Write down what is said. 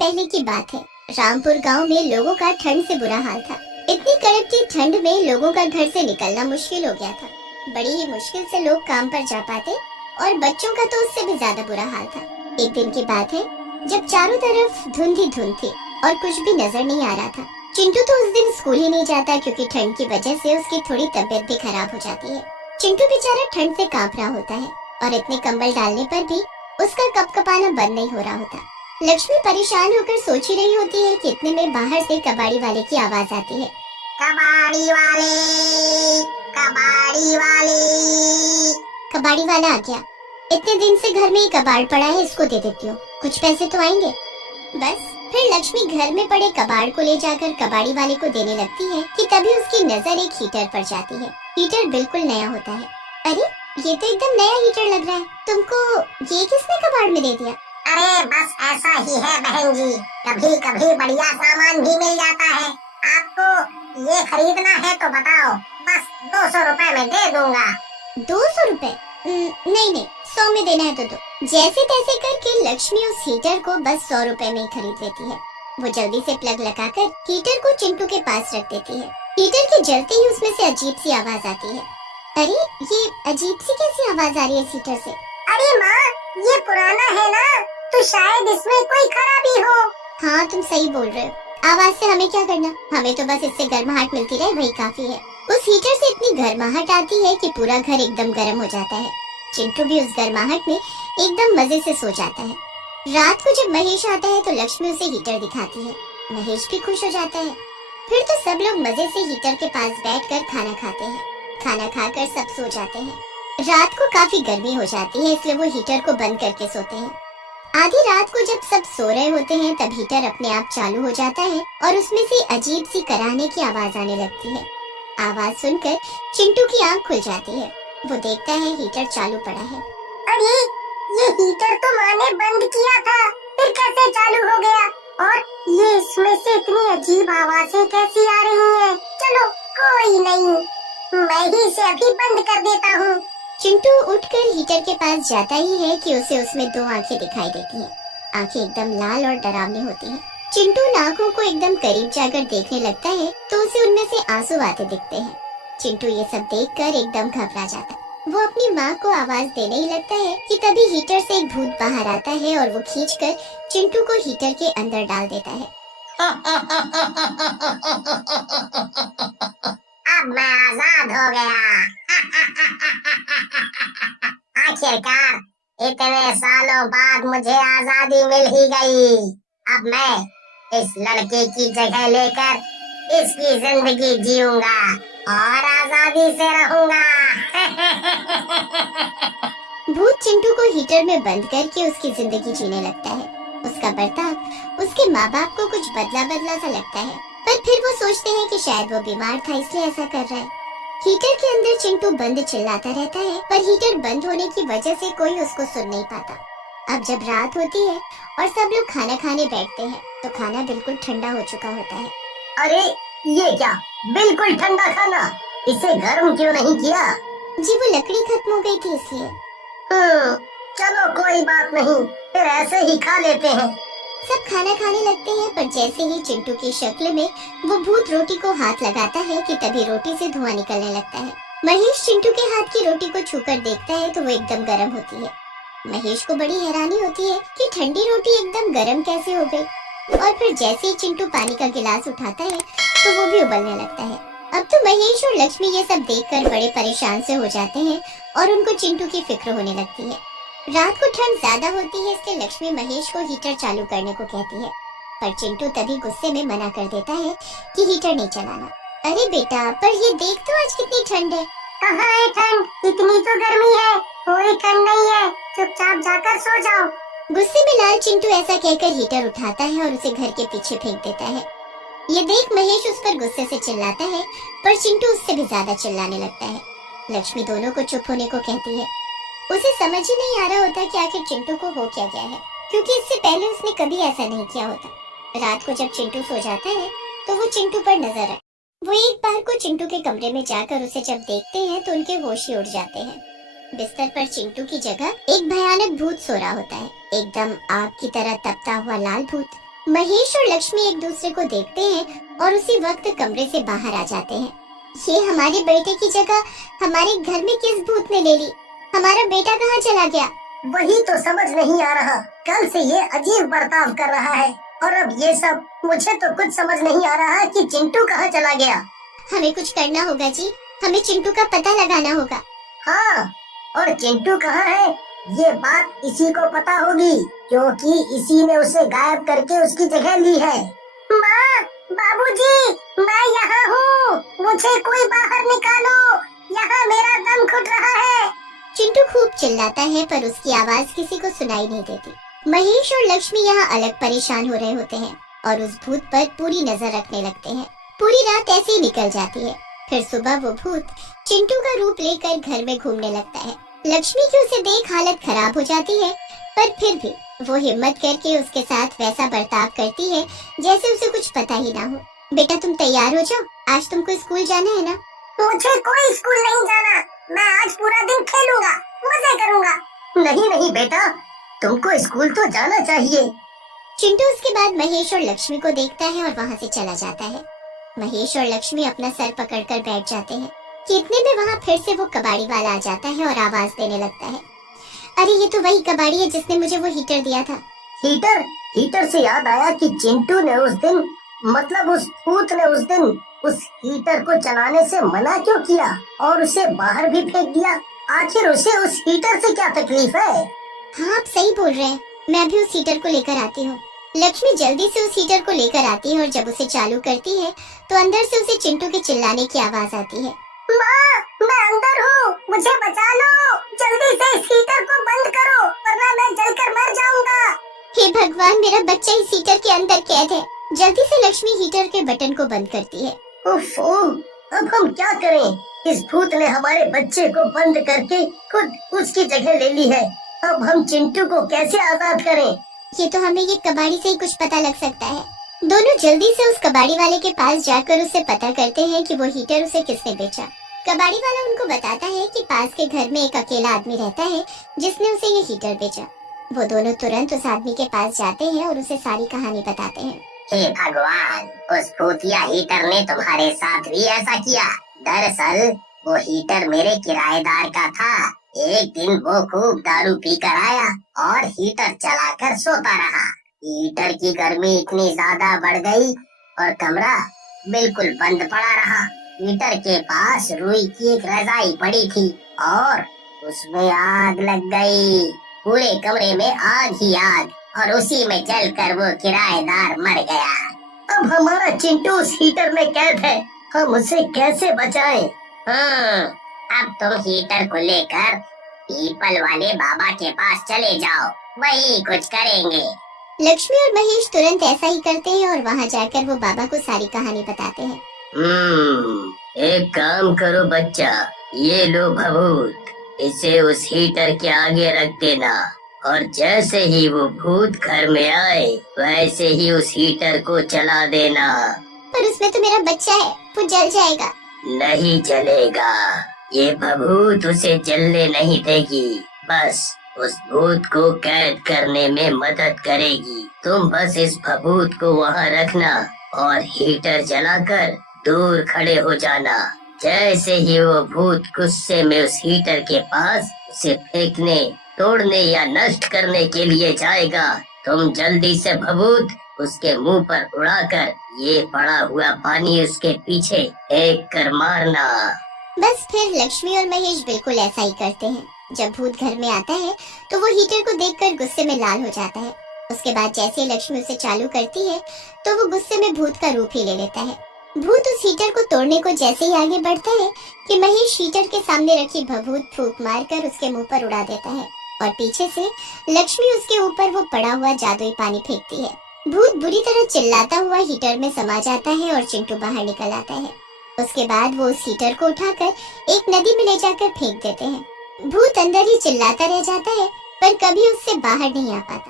पहले की बात है। रामपुर गांव में लोगों का ठंड से बुरा हाल था। इतनी कड़कती ठंड में लोगों का घर से निकलना मुश्किल हो गया था। बड़ी ही मुश्किल से लोग काम पर जा पाते और बच्चों का तो उससे भी ज्यादा बुरा हाल था। एक दिन की बात है जब चारों तरफ धुंध ही धुंध थी और कुछ भी नजर नहीं आ रहा था। चिंटू तो उस दिन स्कूल ही नहीं जाता क्योंकि ठंड की वजह से उसकी थोड़ी तबीयत भी खराब हो जाती है। चिंटू बेचारा ठंड से कांप रहा होता है और इतने कंबल डालने पर भी उसका कपकपाना बंद नहीं हो रहा होता। लक्ष्मी परेशान होकर सोच ही रही होती है कि इतने में बाहर से कबाड़ी वाले की आवाज आती है। कबाड़ी वाले, कबाड़ी वाले। कबाड़ी वाला आ गया। इतने दिन से घर में ही कबाड़ पड़ा है, इसको दे देती हूँ, कुछ पैसे तो आएंगे। बस फिर लक्ष्मी घर में पड़े कबाड़ को ले जाकर कबाड़ी वाले को देने लगती है कि तभी उसकी नजर एक हीटर पर जाती है। हीटर बिल्कुल नया होता है। अरे ये तो एकदम नया हीटर लग रहा है, तुमको ये किसने कबाड़ में दे दिया? अरे बस ऐसा ही है बहन जी, कभी कभी बढ़िया सामान भी मिल जाता है। आपको ये खरीदना है तो बताओ, बस 200 रुपए में दे दूंगा। 200 रुपए? नहीं नहीं, 100 में देना है तो दो। जैसे तैसे करके लक्ष्मी उस हीटर को बस 100 रुपए में ही खरीद लेती है। वो जल्दी से प्लग लगाकर हीटर को चिंटू के पास रख देती है। हीटर के जलते ही उसमें से अजीब सी आवाज आती है। अरे ये अजीब सी कैसी आवाज आ रही है इस हीटर से? अरे माँ, ये पुराना है ना, तो शायद इसमें कोई खराबी हो। हाँ तुम सही बोल रहे हो। आवाज से हमें क्या करना, हमें तो बस इससे गर्माहट मिलती रहे वही काफी है। उस हीटर से इतनी गर्माहट आती है कि पूरा घर एकदम गर्म हो जाता है। चिंटू भी उस गर्माहट में एकदम मजे से सो जाता है। रात को जब महेश आता है तो लक्ष्मी उसे हीटर दिखाती है। महेश भी खुश हो जाता है। फिर तो सब लोग मजे से हीटर के पास बैठकर खाना खाते हैं। खाना खाकर सब सो जाते हैं। रात को काफी गर्मी हो जाती है, इसलिए वो हीटर को बंद करके सोते हैं। आधी रात को जब सब सो रहे होते हैं तब हीटर अपने आप चालू हो जाता है और उसमें से अजीब सी कराहने की आवाज आने लगती है। आवाज सुनकर चिंटू की आंख खुल जाती है। वो देखता है हीटर चालू पड़ा है। अरे ये हीटर तो माँ ने बंद किया था, फिर कैसे चालू हो गया? और ये इसमें से इतनी अजीब आवाजें कैसी आ रही हैं? चलो कोई नहीं, मैं ही इसे अभी बंद कर देता हूँ। चिंटू उठकर हीटर के पास जाता ही है कि उसे उसमें दो आंखें दिखाई देती हैं। आंखें एकदम लाल और डरावनी होती हैं। चिंटू नाकों को एकदम करीब जाकर देखने लगता है तो उसे उनमें से आंसू आते दिखते हैं। चिंटू ये सब देखकर एकदम घबरा जाता है। वो अपनी माँ को आवाज देने ही लगता है कि तभी हीटर से एक भूत बाहर आता है और वो खींचकर चिंटू को हीटर के अंदर डाल देता है। अब मैं आजाद हो गया। आखिरकार इतने सालों बाद मुझे आजादी मिल ही गई। अब मैं इस लड़के की जगह लेकर इसकी जिंदगी जीऊंगा और आजादी से रहूंगा। भूत चिंटू को हीटर में बंद करके उसकी जिंदगी जीने लगता है। उसका बर्ताव उसके माँ बाप को कुछ बदला बदला सा लगता है, पर फिर वो सोचते हैं कि शायद वो बीमार था इसलिए ऐसा कर रहा है। हीटर के अंदर चिंटू बंद चिल्लाता रहता है, पर हीटर बंद होने की वजह से कोई उसको सुन नहीं पाता। अब जब रात होती है और सब लोग खाना खाने बैठते हैं तो खाना बिल्कुल ठंडा हो चुका होता है। अरे ये क्या, बिल्कुल ठंडा खाना, इसे गर्म क्यों नहीं किया? जी वो लकड़ी खत्म हो गई थी इसलिए। चलो कोई बात नहीं, फिर ऐसे ही खा लेते हैं। सब खाना खाने लगते हैं, पर जैसे ही चिंटू की शक्ल में वो भूत रोटी को हाथ लगाता है कि तभी रोटी से धुआं निकलने लगता है। महेश चिंटू के हाथ की रोटी को छूकर देखता है तो वो एकदम गर्म होती है। महेश को बड़ी हैरानी होती है कि ठंडी रोटी एकदम गर्म कैसे हो गई। और फिर जैसे ही चिंटू पानी का गिलास उठाता है तो वो भी उबलने लगता है। अब तो महेश और लक्ष्मी ये सब देखकर बड़े परेशान से हो जाते हैं और उनको चिंटू की फिक्र होने लगती है। रात को ठंड ज्यादा होती है, इसलिए लक्ष्मी महेश को हीटर चालू करने को कहती है, पर चिंटू तभी गुस्से में मना कर देता है कि हीटर नहीं चलाना। अरे बेटा, पर ये देख तो आज कितनी ठंड है। कहाँ है ठंड? इतनी तो गर्मी है, कोई ठंड नहीं है, चुपचाप जाकर सो जाओ। गुस्से में लाल चिंटू ऐसा कहकर हीटर उठाता है और उसे घर के पीछे फेंक देता है। ये देख महेश उस पर गुस्से से चिल्लाता है, पर चिंटू उससे भी ज्यादा चिल्लाने लगता है। लक्ष्मी दोनों को चुप होने को कहती है। उसे समझ ही नहीं आ रहा होता कि आखिर चिंटू को हो क्या गया है, क्योंकि इससे पहले उसने कभी ऐसा नहीं किया होता। रात को जब चिंटू सो जाता है तो वो चिंटू पर नजर आए। वो एक बार को चिंटू के कमरे में जाकर उसे जब देखते हैं तो उनके होश ही उड़ जाते हैं। बिस्तर पर चिंटू की जगह एक भयानक भूत सो रहा होता है, एकदम आग की तरह तपता हुआ लाल भूत। महेश और लक्ष्मी एक दूसरे को देखते हैं और उसी वक्त कमरे से बाहर आ जाते हैं। ये हमारे बेटे की जगह हमारे घर में किस भूत ने ले ली? हमारा बेटा कहाँ चला गया? वही तो समझ नहीं आ रहा। कल से ये अजीब बर्ताव कर रहा है और अब ये सब। मुझे तो कुछ समझ नहीं आ रहा कि चिंटू कहाँ चला गया। हमें कुछ करना होगा जी, हमें चिंटू का पता लगाना होगा। हाँ, और चिंटू कहाँ है ये बात इसी को पता होगी, क्योंकि इसी ने उसे गायब करके उसकी जगह ली है। माँ, बाबूजी, मैं यहाँ हूँ, मुझे कोई बाहर निकालो, यहाँ मेरा दम घुट रहा है। चिंटू खूब चिल्लाता है पर उसकी आवाज किसी को सुनाई नहीं देती। महेश और लक्ष्मी यहाँ अलग परेशान हो रहे होते हैं और उस भूत पर पूरी नजर रखने लगते हैं। पूरी रात ऐसे ही निकल जाती है। फिर सुबह वो भूत चिंटू का रूप लेकर घर में घूमने लगता है। लक्ष्मी की उसे देख हालत खराब हो जाती है, पर फिर भी वो हिम्मत करके उसके साथ वैसा बर्ताव करती है जैसे उसे कुछ पता ही ना हो। बेटा तुम तैयार हो जाओ, आज तुमको स्कूल जाना है ना? मुझे कोई स्कूल नहीं जाना, मैं आज पूरा दिन खेलूंगा, मजे करूंगा। नहीं नहीं बेटा, तुमको स्कूल तो जाना चाहिए। चिंटू उसके बाद महेश और लक्ष्मी को देखता है और वहाँ से चला जाता है। महेश और लक्ष्मी अपना सर पकड़कर बैठ जाते हैं कि इतने में वहाँ फिर से वो कबाड़ी वाला आ जाता है और आवाज देने लगता है। अरे ये तो वही कबाड़ी है जिसने मुझे वो हीटर दिया था। हीटर? हीटर से याद आया कि चिंटू ने उस दिन, मतलब उस भूत ने उस दिन उस हीटर को चलाने से मना क्यों किया और उसे बाहर भी फेंक दिया? आखिर उसे उस हीटर से क्या तकलीफ है? हाँ आप सही बोल रहे हैं, मैं भी उस हीटर को लेकर आती हूँ। लक्ष्मी जल्दी से उस हीटर को लेकर आती है और जब उसे चालू करती है तो अंदर से उसे चिंटू के चिल्लाने की आवाज आती है। माँ, मैं अंदर हूँ, मुझे बचा लो, जल्दी से इस हीटर को बंद करो वरना मैं जलकर मर जाऊंगा। हे भगवान, मेरा बच्चा इस हीटर के अंदर कैद है। जल्दी से लक्ष्मी हीटर के बटन को बंद करती है। उफ, अब हम क्या करें? इस भूत ने हमारे बच्चे को बंद करके खुद उसकी जगह ले ली है। अब हम चिंटू को कैसे आजाद करें? ये तो हमें ये कबाड़ी से ही कुछ पता लग सकता है। दोनों जल्दी से उस कबाड़ी वाले के पास जाकर उससे पता करते हैं कि वो हीटर उसे किसने बेचा। कबाड़ी वाला उनको बताता है कि पास के घर में एक अकेला आदमी रहता है जिसने उसे ये हीटर बेचा। वो दोनों तुरंत उस आदमी के पास जाते हैं और उसे सारी कहानी बताते हैं। हे भगवान, उस भूतिया हीटर ने तुम्हारे साथ भी ऐसा किया। दरअसल वो हीटर मेरे किराएदार का था। एक दिन वो खूब दारू पी कर आया और हीटर चलाकर सोता रहा। हीटर की गर्मी इतनी ज्यादा बढ़ गई और कमरा बिल्कुल बंद पड़ा रहा। हीटर के पास रुई की एक रजाई पड़ी थी और उसमें आग लग गई। पूरे कमरे में आग ही आग और उसी में जलकर वो किराएदार मर गया। अब हमारा चिंटू उस हीटर में कैद है, हम उसे कैसे बचाएं? अब तुम हीटर को लेकर पीपल वाले बाबा के पास चले जाओ, वही कुछ करेंगे। लक्ष्मी और महेश तुरंत ऐसा ही करते हैं और वहाँ जाकर वो बाबा को सारी कहानी बताते हैं। एक काम करो बच्चा, ये लो भभूत, इसे उस हीटर के आगे रख देना और जैसे ही वो भूत घर में आए वैसे ही उस हीटर को चला देना। पर उसमें तो मेरा बच्चा है, वो जल जाएगा। नहीं जलेगा, ये भभूत उसे जलने नहीं देगी, बस उस भूत को कैद करने में मदद करेगी। तुम बस इस भभूत को वहाँ रखना और हीटर जलाकर दूर खड़े हो जाना। जैसे ही वो भूत गुस्से में उस हीटर के पास उसे फेंकने, तोड़ने या नष्ट करने के लिए जाएगा, तुम जल्दी से भभूत उसके मुंह पर उड़ाकर ये पड़ा हुआ पानी उसके पीछे फेंक कर मारना। बस फिर लक्ष्मी और महेश बिल्कुल ऐसा ही करते हैं। जब भूत घर में आता है तो वो हीटर को देखकर गुस्से में लाल हो जाता है। उसके बाद जैसे लक्ष्मी उसे चालू करती है तो वो गुस्से में भूत का रूप ही ले लेता है। भूत उस हीटर को तोड़ने को जैसे ही आगे बढ़ता है कि महेश हीटर के सामने रखी भभूत फूंक मारकर उसके मुंह पर उड़ा देता है और पीछे से लक्ष्मी उसके ऊपर वो पड़ा हुआ जादुई पानी फेंकती है। भूत बुरी तरह चिल्लाता हुआ हीटर में समा जाता है और चिंटू बाहर निकल आता है। उसके बाद वो उस हीटर को उठाकर एक नदी में ले जाकर फेंक देते हैं। भूत अंदर ही चिल्लाता रह जाता है पर कभी उससे बाहर नहीं आ पाता।